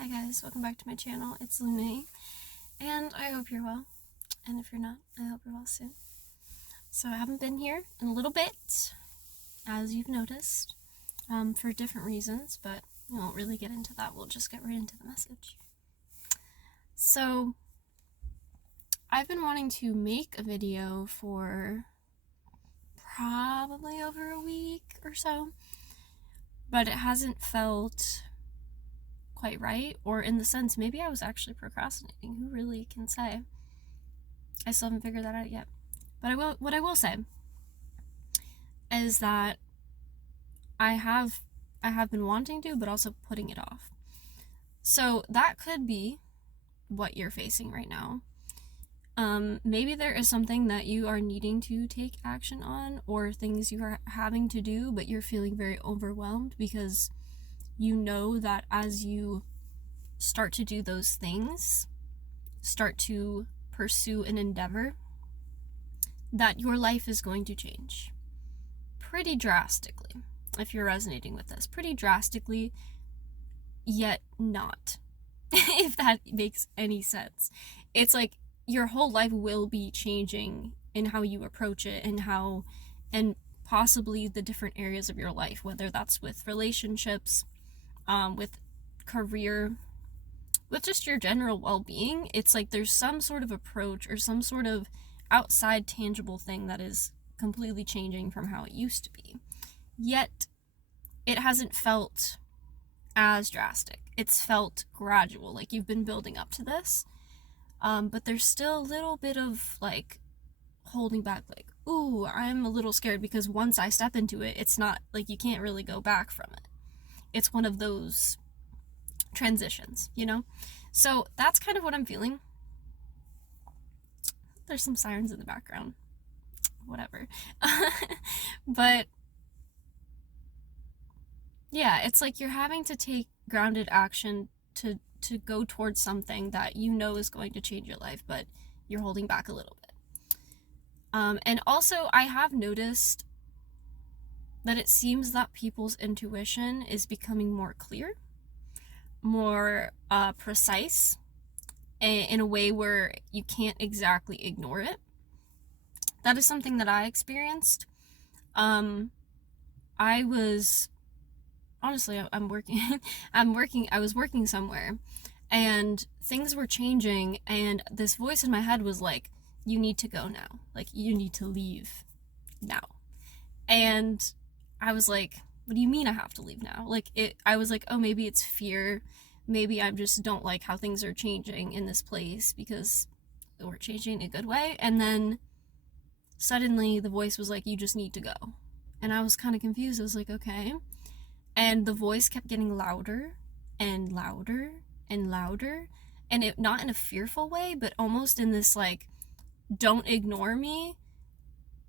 Hi guys, welcome back to my channel. It's Lune, and I hope you're well. And if you're not, I hope you're well soon. So I haven't been here in a little bit, as you've noticed, for different reasons, but we won't really get into that. We'll just get right into the message. So I've been wanting to make a video for probably over a week or so, but it hasn't felt quite right, or in the sense maybe I was actually procrastinating. Who really can say? I still haven't figured that out yet. But what I will say is that I have been wanting to, but also putting it off. So that could be what you're facing right now. Maybe there is something that you are needing to take action on, or things you are having to do, but you're feeling very overwhelmed because you know that as you start to do those things, start to pursue an endeavor, that your life is going to change pretty drastically. If you're resonating with this, pretty drastically, yet not. If that makes any sense. It's like your whole life will be changing in how you approach it, and possibly the different areas of your life, whether that's with relationships, with career, with just your general well-being. It's like there's some sort of approach or some sort of outside tangible thing that is completely changing from how it used to be. Yet it hasn't felt as drastic. It's felt gradual, like you've been building up to this, but there's still a little bit of like holding back, like, ooh, I'm a little scared because once I step into it, it's not like you can't really go back from it. It's one of those transitions, you know? So that's kind of what I'm feeling. There's some sirens in the background. Whatever. But yeah, it's like you're having to take grounded action to go towards something that you know is going to change your life, but you're holding back a little bit. And also, I have noticed that it seems that people's intuition is becoming more clear, more precise, in a way where you can't exactly ignore it. That is something that I experienced. I was, honestly, I'm working, I was working somewhere, and things were changing, and this voice in my head was like, you need to go now. Like, you need to leave now. And I was like, what do you mean I have to leave now? I was like, oh, maybe it's fear. Maybe I just don't like how things are changing in this place because we're changing in a good way. And then suddenly the voice was like, you just need to go. And I was kind of confused. I was like, okay. And the voice kept getting louder and louder and louder. And it, not in a fearful way, but almost in this like, don't ignore me.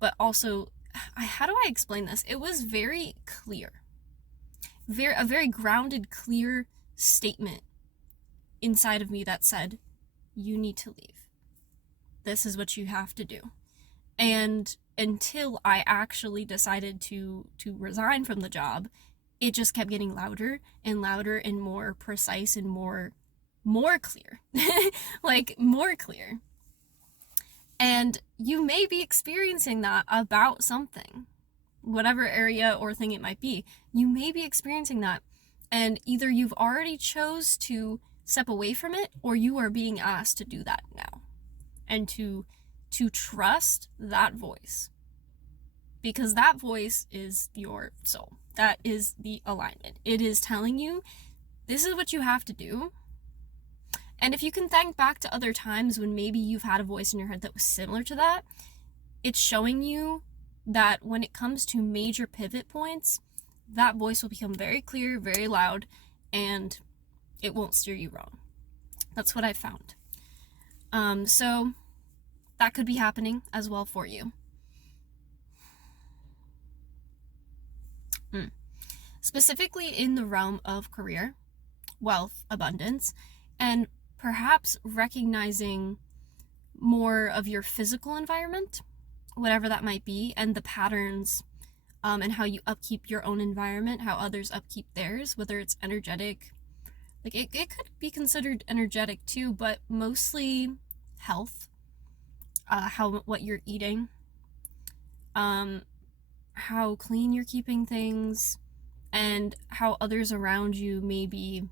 But also, how do I explain this? It was very clear. A very grounded, clear statement inside of me that said, you need to leave. This is what you have to do. And until I actually decided to resign from the job, it just kept getting louder and louder and more precise and more clear. Like, more clear. And you may be experiencing that about something, whatever area or thing it might be. You may be experiencing that, and either you've already chose to step away from it, or you are being asked to do that now, and to trust that voice, because that voice is your soul. That is the alignment. It is telling you this is what you have to do. And if you can think back to other times when maybe you've had a voice in your head that was similar to that, it's showing you that when it comes to major pivot points, that voice will become very clear, very loud, and it won't steer you wrong. That's what I found. So that could be happening as well for you. Specifically in the realm of career, wealth, abundance, and perhaps recognizing more of your physical environment, whatever that might be, and the patterns, and how you upkeep your own environment, how others upkeep theirs, whether it's energetic, Like it could be considered energetic too, but mostly health, what you're eating, um, how clean you're keeping things, and how others around you may be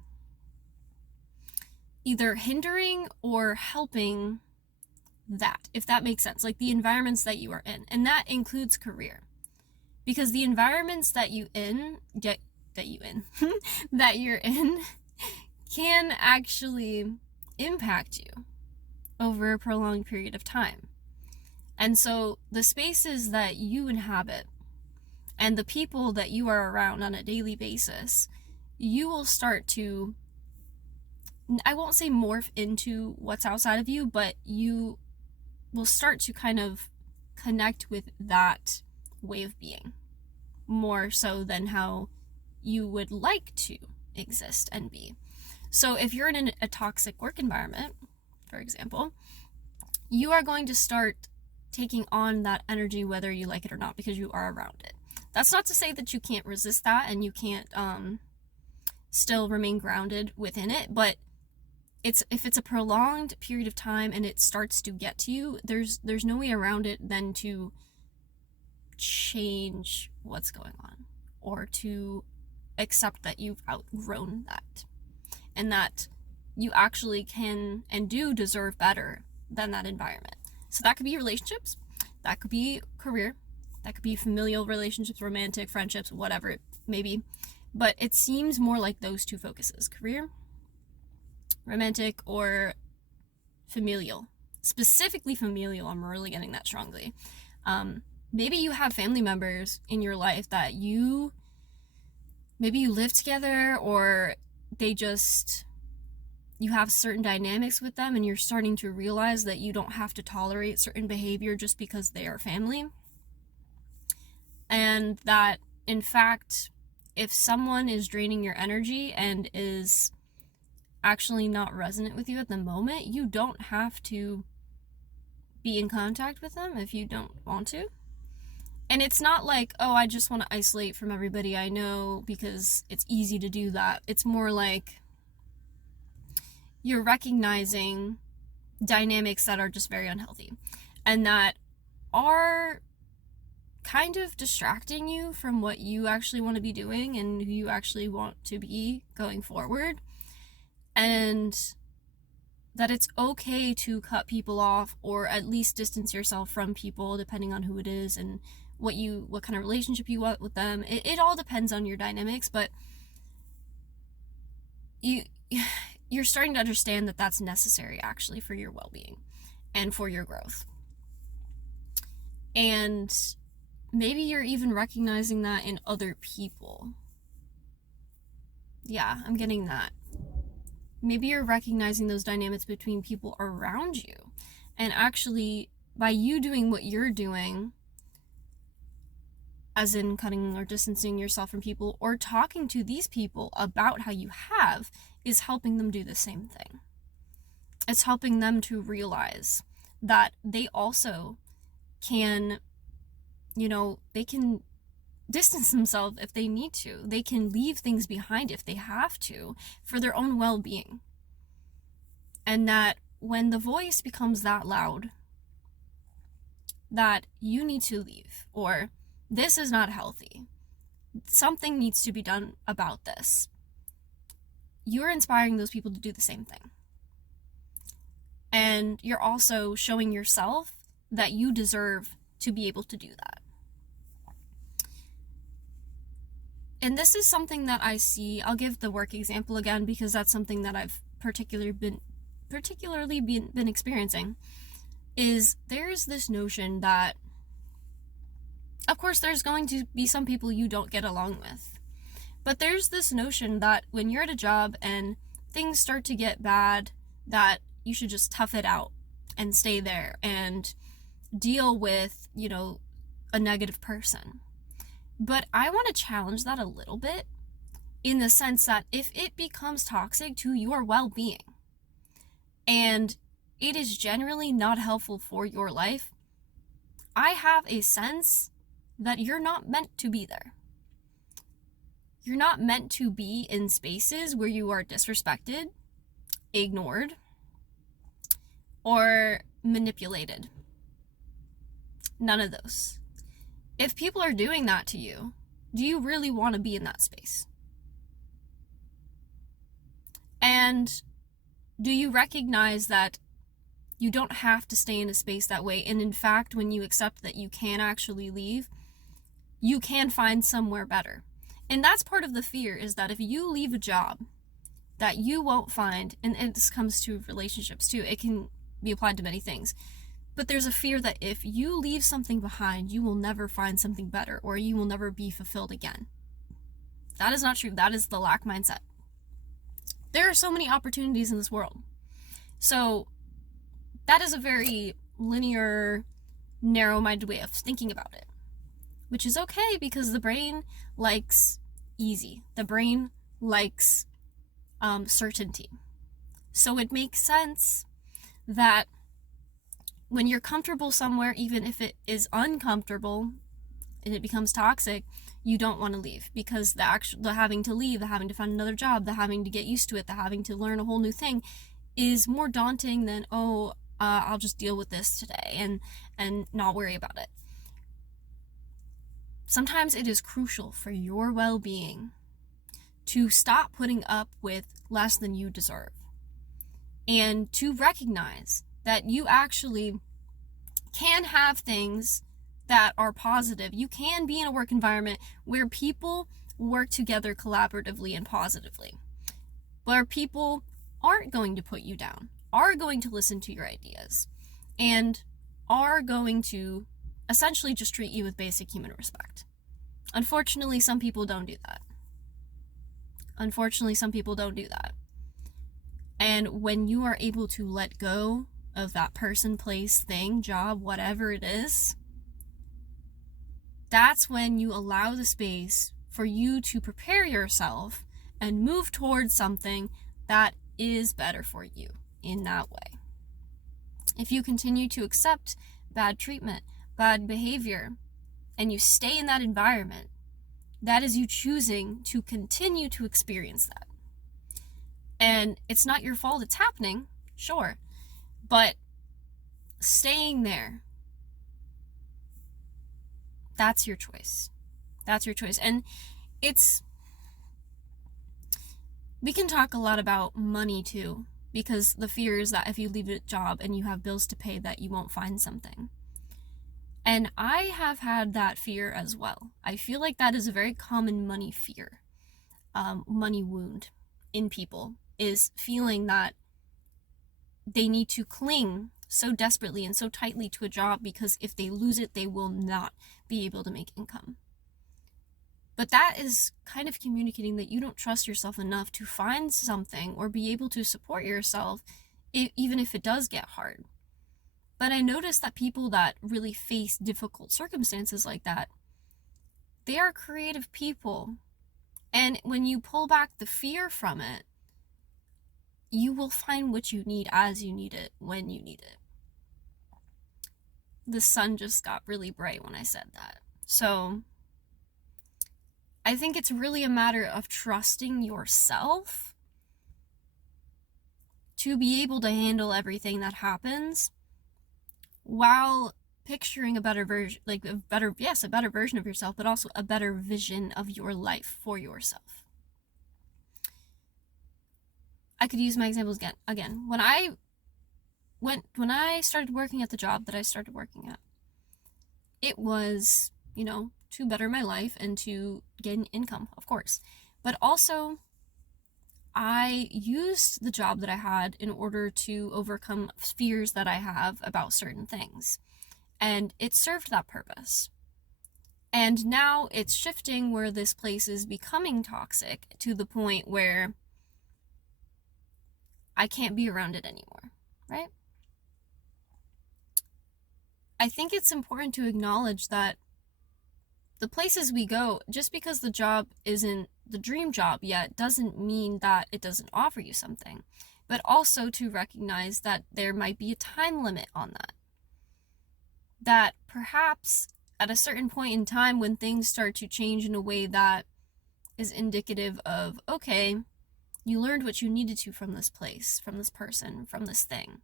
either hindering or helping that, if that makes sense. Like the environments that you are in, and that includes career, because the environments that you in get that you in that you're in can actually impact you over a prolonged period of time. And so the spaces that you inhabit and the people that you are around on a daily basis, you will start to, I won't say morph into what's outside of you, but you will start to kind of connect with that way of being more so than how you would like to exist and be. So if you're in a toxic work environment, for example, you are going to start taking on that energy whether you like it or not, because you are around it. That's not to say that you can't resist that and you can't still remain grounded within it, but if it's a prolonged period of time and it starts to get to you, there's no way around it than to change what's going on, or to accept that you've outgrown that, and that you actually can and do deserve better than that environment. So that could be relationships, that could be career, that could be familial relationships, romantic, friendships, whatever it may be. But it seems more like those two focuses: career, romantic, or familial. Specifically familial, I'm really getting that strongly. Maybe you have family members in your life that maybe you live together, or you have certain dynamics with them, and you're starting to realize that you don't have to tolerate certain behavior just because they are family. And that, in fact, if someone is draining your energy and is actually not resonant with you at the moment, you don't have to be in contact with them if you don't want to. And it's not like, oh, I just want to isolate from everybody I know because it's easy to do that. It's more like you're recognizing dynamics that are just very unhealthy and that are kind of distracting you from what you actually want to be doing and who you actually want to be going forward. And that it's okay to cut people off, or at least distance yourself from people, depending on who it is and what kind of relationship you want with them. It all depends on your dynamics, but you're starting to understand that that's necessary actually for your well-being and for your growth. And maybe you're even recognizing that in other people. Yeah, I'm getting that. Maybe you're recognizing those dynamics between people around you. And actually, by you doing what you're doing, as in cutting or distancing yourself from people, or talking to these people about how you have, is helping them do the same thing. It's helping them to realize that they also can, they can distance themselves if they need to. They can leave things behind if they have to for their own well-being. And that when the voice becomes that loud, that you need to leave, or this is not healthy, something needs to be done about this, you're inspiring those people to do the same thing. And you're also showing yourself that you deserve to be able to do that. And this is something that I see. I'll give the work example again because that's something that I've particularly been experiencing. Is there's this notion that, of course, there's going to be some people you don't get along with, but there's this notion that when you're at a job and things start to get bad, that you should just tough it out and stay there and deal with, a negative person. But I want to challenge that a little bit, in the sense that if it becomes toxic to your well-being and it is generally not helpful for your life, I have a sense that you're not meant to be there. You're not meant to be in spaces where you are disrespected, ignored, or manipulated. None of those. If people are doing that to you, do you really want to be in that space? And do you recognize that you don't have to stay in a space that way? And in fact, when you accept that you can actually leave, you can find somewhere better. And that's part of the fear, is that if you leave a job that you won't find, and this comes to relationships too, it can be applied to many things, but there's a fear that if you leave something behind, you will never find something better, or you will never be fulfilled again. That is not true. That is the lack mindset. There are so many opportunities in this world. So that is a very linear, narrow-minded way of thinking about it, which is okay, because the brain likes easy. The brain likes certainty. So it makes sense that when you're comfortable somewhere, even if it is uncomfortable and it becomes toxic, you don't want to leave, because the having to leave, the having to find another job, the having to get used to it, the having to learn a whole new thing is more daunting than, I'll just deal with this today and not worry about it. Sometimes it is crucial for your well-being to stop putting up with less than you deserve, and to recognize that you actually can have things that are positive. You can be in a work environment where people work together collaboratively and positively, where people aren't going to put you down, are going to listen to your ideas, and are going to essentially just treat you with basic human respect. Unfortunately, some people don't do that. And when you are able to let go of that person, place, thing, job, whatever it is, that's when you allow the space for you to prepare yourself and move towards something that is better for you in that way. If you continue to accept bad treatment, bad behavior, and you stay in that environment, that is you choosing to continue to experience that. And it's not your fault it's happening, sure, but staying there, that's your choice. And we can talk a lot about money too, because the fear is that if you leave a job and you have bills to pay, that you won't find something. And I have had that fear as well. I feel like that is a very common money fear, money wound in people, is feeling that they need to cling so desperately and so tightly to a job, because if they lose it, they will not be able to make income. But that is kind of communicating that you don't trust yourself enough to find something or be able to support yourself, even if it does get hard. But I noticed that people that really face difficult circumstances like that, they are creative people. And when you pull back the fear from it, you will find what you need as you need it, when you need it. The sun just got really bright when I said that. So I think it's really a matter of trusting yourself to be able to handle everything that happens, while picturing a better version, a better version of yourself, but also a better vision of your life for yourself. I could use my examples again. When I started working at the job that I started working at, it was, to better my life and to gain income, of course. But also, I used the job that I had in order to overcome fears that I have about certain things. And it served that purpose. And now it's shifting where this place is becoming toxic to the point where I can't be around it anymore, right? I think it's important to acknowledge that the places we go, just because the job isn't the dream job yet, doesn't mean that it doesn't offer you something. But also to recognize that there might be a time limit on that. That perhaps at a certain point in time, when things start to change in a way that is indicative of, okay, you learned what you needed to from this place, from this person, from this thing.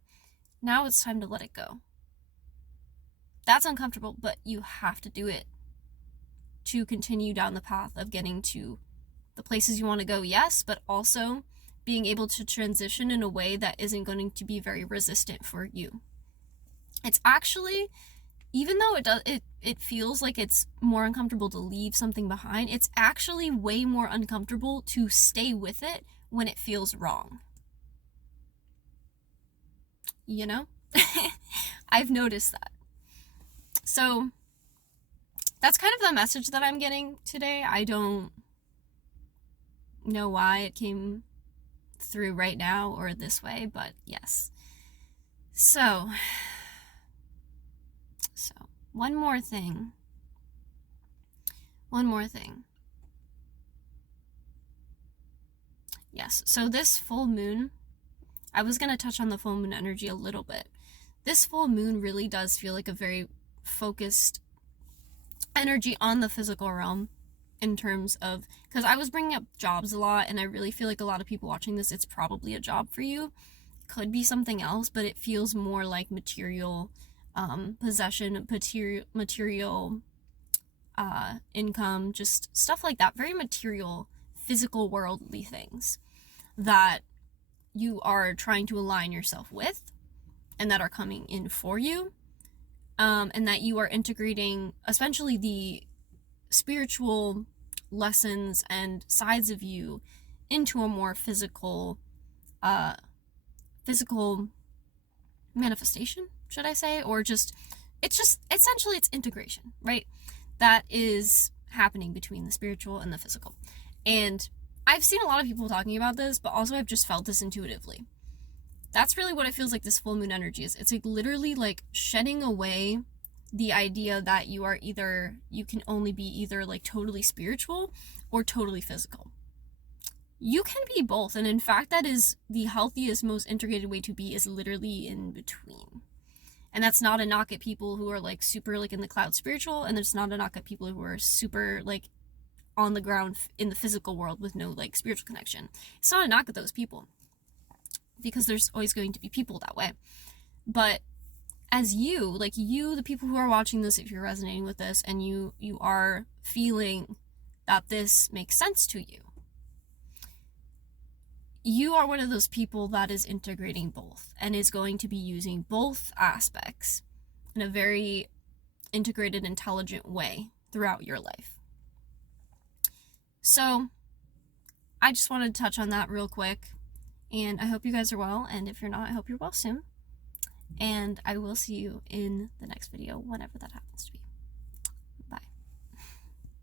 Now it's time to let it go. That's uncomfortable, but you have to do it to continue down the path of getting to the places you want to go, yes, but also being able to transition in a way that isn't going to be very resistant for you. It's actually, even though it feels like it's more uncomfortable to leave something behind, it's actually way more uncomfortable to stay with it when it feels wrong. You know? I've noticed that. So that's kind of the message that I'm getting today. I don't know why it came through right now or this way, but yes. So one more thing. Yes, so this full moon, I was going to touch on the full moon energy a little bit. This full moon really does feel like a very focused energy on the physical realm in terms of, because I was bringing up jobs a lot, and I really feel like a lot of people watching this, it's probably a job for you. Could be something else, but it feels more like material possession, material income, just stuff like that. Very material, physical, worldly things that you are trying to align yourself with and that are coming in for you, and that you are integrating essentially the spiritual lessons and sides of you into a more physical manifestation, should I say, or it's essentially it's integration, right? That is happening between the spiritual and the physical. And I've seen a lot of people talking about this, but also I've just felt this intuitively. That's really what it feels like this full moon energy is. It's like literally like shedding away the idea that you can only be either like totally spiritual or totally physical. You can be both, and in fact that is the healthiest, most integrated way to be, is literally in between. And that's not a knock at people who are like super like in the cloud spiritual, and it's not a knock at people who are super like on the ground in the physical world with no like spiritual connection. It's not a knock at those people, because there's always going to be people that way. But as you, the people who are watching this, if you're resonating with this and you are feeling that this makes sense to you, you are one of those people that is integrating both and is going to be using both aspects in a very integrated, intelligent way throughout your life. So I just wanted to touch on that real quick, and I hope you guys are well, and if you're not, I hope you're well soon. And I will see you in the next video, whenever that happens to be.